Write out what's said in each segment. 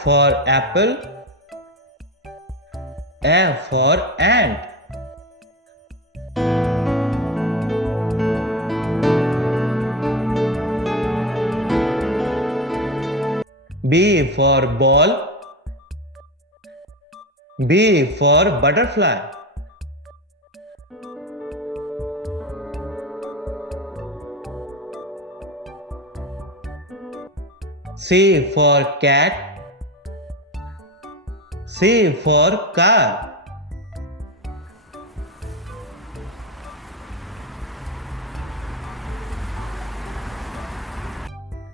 for apple. A for ant. B for ball. B for butterfly. C for cat. C for car.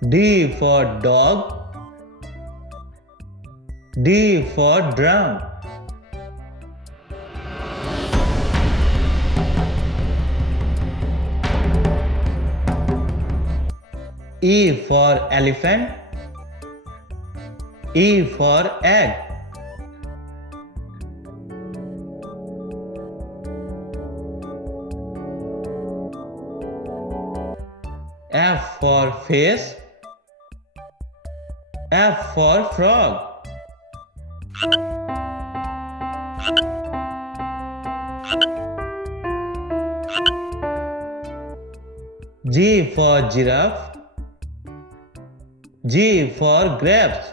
D for dog. D for drum. E for elephant. E for egg. F for fish. F for frog. G for giraffe. G for grapes.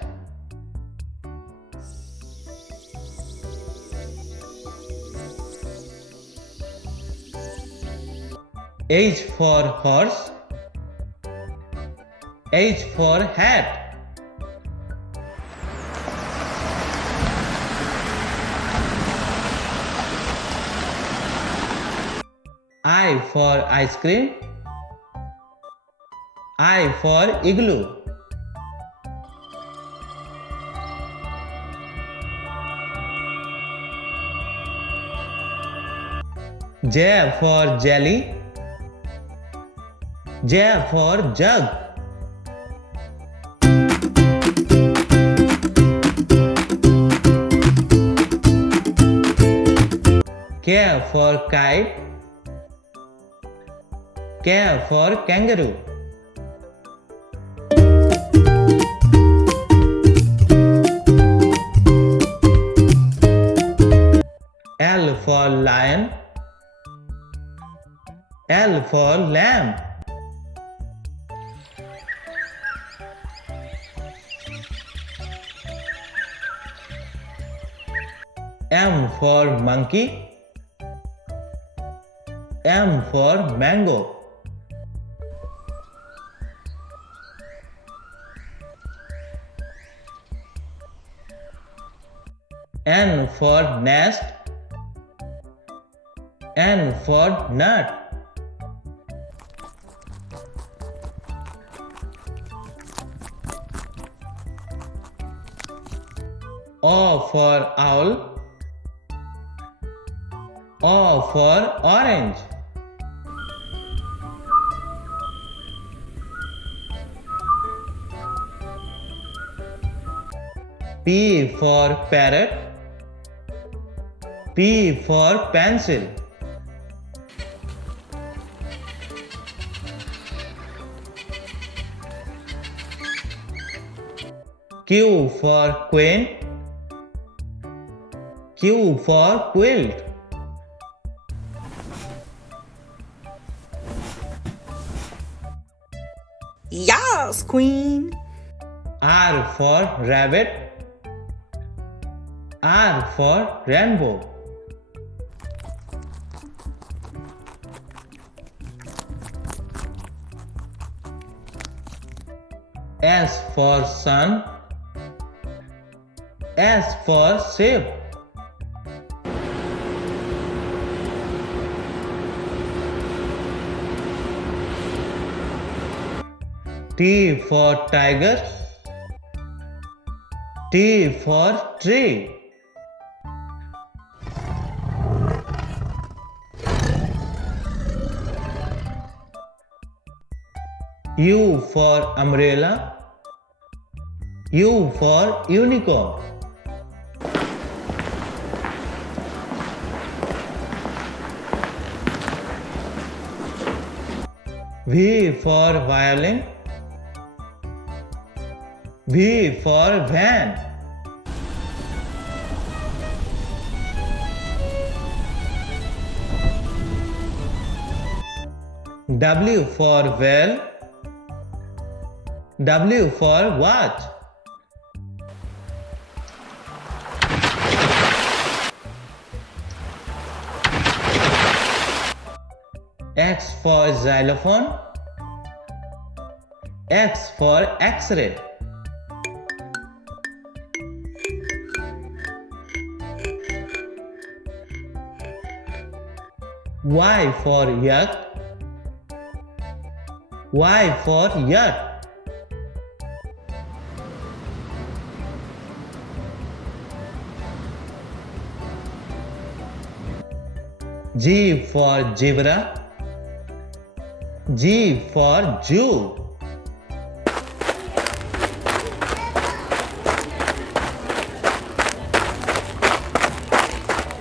H for horse. H for hat. I for ice cream. I for igloo. J for jelly. J for jug. K for kite. K for kangaroo. L for lion. L for lamb. M for monkey. M for mango. N for nest. N for nut. O for owl. O for orange. P for parrot. P for pencil. Q for queen. Q for quilt. Yes, queen. R for rabbit. R for rainbow. S for sun. S for ship. T for tiger. T for tree. U for umbrella. U for unicorn. V for violin. V for van. W for well. W for what? X for xylophone. X for X-ray. Y for yak. Y for yak. G for zebra. G for Jew.